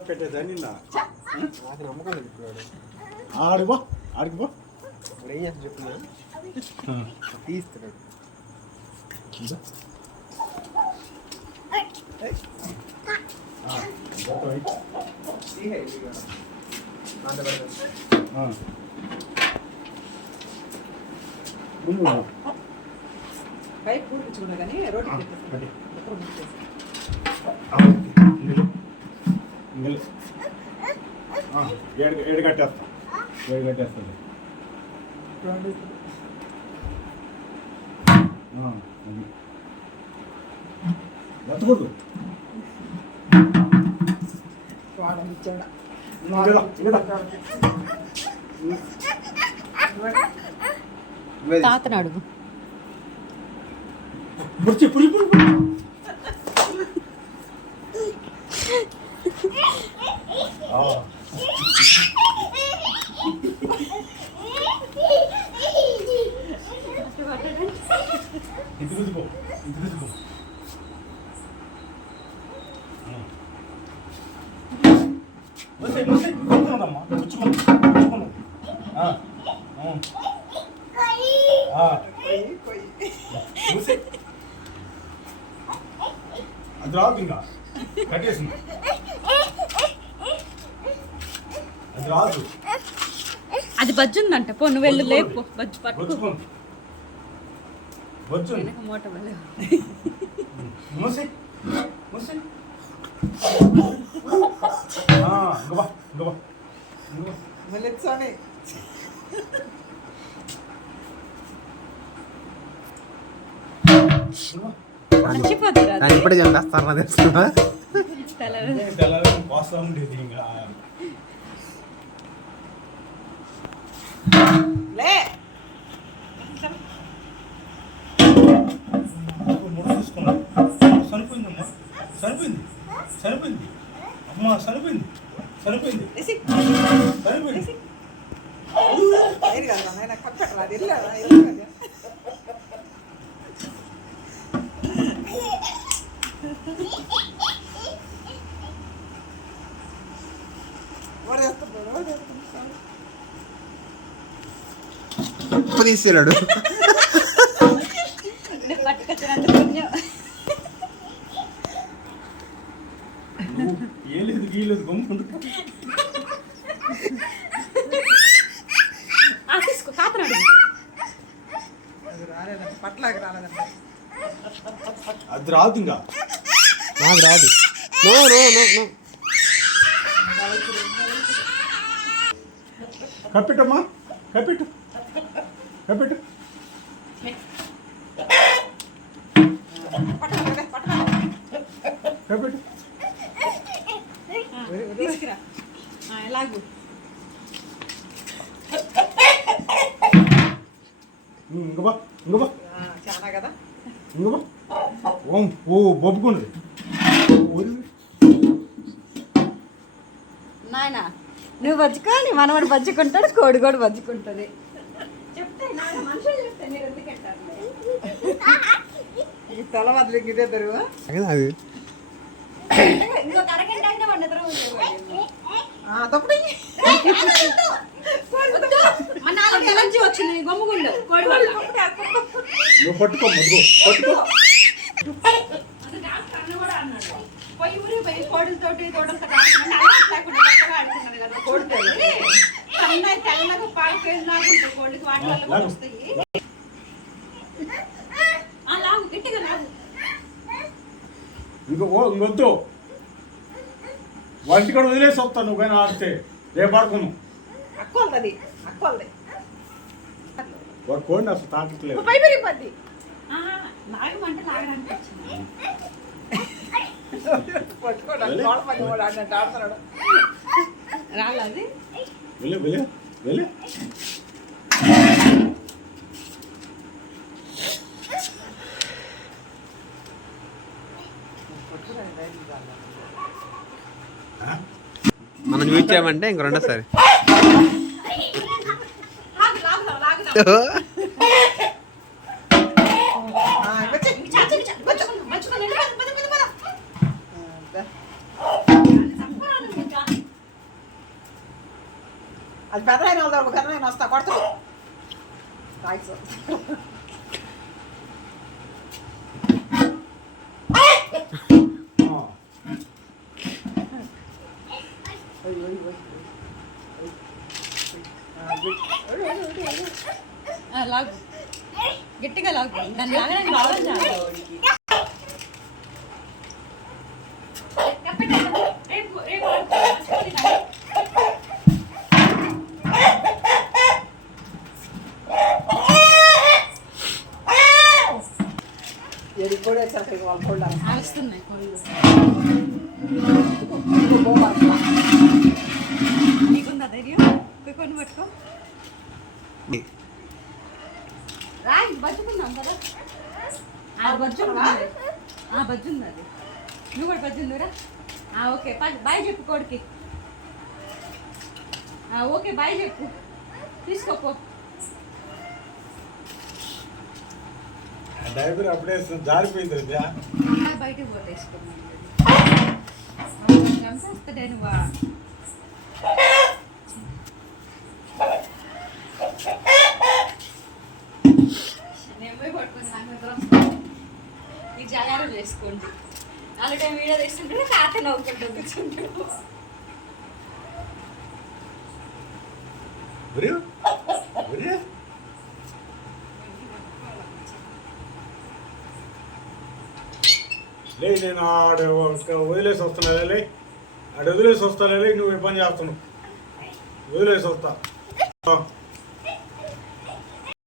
పెట్టేదాన్ని నాకు నమ్మకం లేదు ఇప్పుడు ఆడిపో ఆడిపో ఇప్పుడు ఏం చేస్తా చెప్తున్నా తీస్తున్నాడు పైపు కూర్చున్నా కానీ రోడ్డు ఏడు కట్టేస్తా ఏడు కట్టేస్తుంది ఎత్తకూడదు తాతను అడుగు పుడిచి పుడి పుడి ఇంటి గుద్దుకో ఇంటి గుద్దుకో వస్తామ్మా పుచ్చుకున్నాం అది రాదు ఇంకా కట్టేసింది అది రాదు అది బజ్జుందంట పో నువ్వు వెళ్ళు లేపు బజ్జు పట్టుకో బొచ్చు వెనక మూట వెళ్ళి మూసి మూసి ఇంకబా ఇంకబా మళ్ళీ సోని మర్చిపోతురా దాన్ని ఇప్పుడే చంపేస్తారా తెలుస్తున్నా తెల్లారి కోసం ఉండేది ఇంకా లే చూసుకున్నాం చనిపోయిందమ్మా చనిపోయింది చనిపోయింది అమ్మా చనిపోయింది చనిపోయింది చనిపోయింది కట్టరా అది ఉప్పు తీసుకెళ్ళాడు పట్టుకొచ్చినంత పుణ్యం ఏం లేదు గీలేదు గమ్ముకుంటు తీసుకో తాతను అడుగు అది రాలేదంట పట్లాకి రాలేదంట అది రాదు ఇంకా నాకు రాదు నో నో నో నో కప్పెట్టమ్మా కప్పెట్టు కప్పెట్టు కప్పెట్టు తీసుకురా ఎలాగూ ఇంకబా ఇంకబా చాలా కదా ఇంకబా ఓం ఓ బొబ్బుకున్నది నాయన నువ్వు బజ్జుకో నీ మనవాడు బజ్జుకుంటాడు కోడి కూడా బజ్జుకుంటుంది చెప్తే నాన్న మనుషులు చెప్తే మీరు ఎందుకంటారు ఈ తల వదిలికి ఇదే తెరువు అది ఇంకొక అరగంట అంటే మన ఎదురు తప్పుడు మన నాలుగు ఎలర్జీ వచ్చింది నీ గమ్ముగుండు కోడి వల్ల నువ్వు పట్టుకో మధుకో పట్టుకో అది డాక్టర్ అన్న కూడా అన్నాడు పోయి ఊరి పోయి కోడిలతోటి తోటలతో కాకుండా లేకుండా కొత్తగా ఆడుతున్నది కదా కోడితో సన్నగా తెల్లగా పాలు పేరు లాగుంటాయి కోడికి వాటి వల్ల కూడా వస్తాయి లాగు గట్టిగా లాగు ఇంకొద్దు వంటి కూడా వదిలేసి వస్తాను నువ్వు కానీ ఆడితే రేపు ఆడుకున్నావు అక్కోల్ది వాడు కోడిని అసలు తాకట్లేదు పై పెరిగిపోద్ది లాగమంటే లాగడానికి వచ్చింది పట్టుకోవడానికి గోడ పని కూడా ఆడినట్టు ఆడుతున్నాడు రాలా అది వెళ్ళి వెళ్ళి వెళ్ళి మనం చూపించామంటే ఇంక రెండోసారి అది పెద్దలైన వాళ్ళు పెద్దలైన వస్తా కొడతా థ్యాంక్స్ ఆ. లాగు గట్టిగా లాగు దాన్ని లాగడానికి రావాలి రేపు రేపు ఏది కూడా వచ్చాక వాళ్ళు కూడా ఆడుస్తున్నాయి కోళ్ళు నీకుందా ధైర్యం కొన్ని పట్టుకో రా బజ్జుకుందాం కదా బజ్జు బజ్జు ఉంది అది నువ్వు కూడా బజ్జు ఉందిరా ఓకే బాయ్ చెప్పు కోడికి ఓకే బాయ్ చెప్పు తీసుకోపో డైపర్ అప్పుడే జారిపోయింది విద్య. బయటకు పోతేసుకున్నాను చంపేస్తాడే నువ్వా నేను పోయి పట్టుకుని నాకు నిద్ర వస్తుంది. ఈ జాగారం చేసుకోండి అలాంటి వీడియో తెస్తుంటే తాత నవ్వుకుంటూ కూర్చుంటాడు ఒరే, ఒరే. లే నేను ఆడ వదిలేసి వస్తున్నా లే ఆడ వదిలేసి వస్తా లే నువ్వు ఈ పని చేస్తున్నావు వదిలేసి వస్తా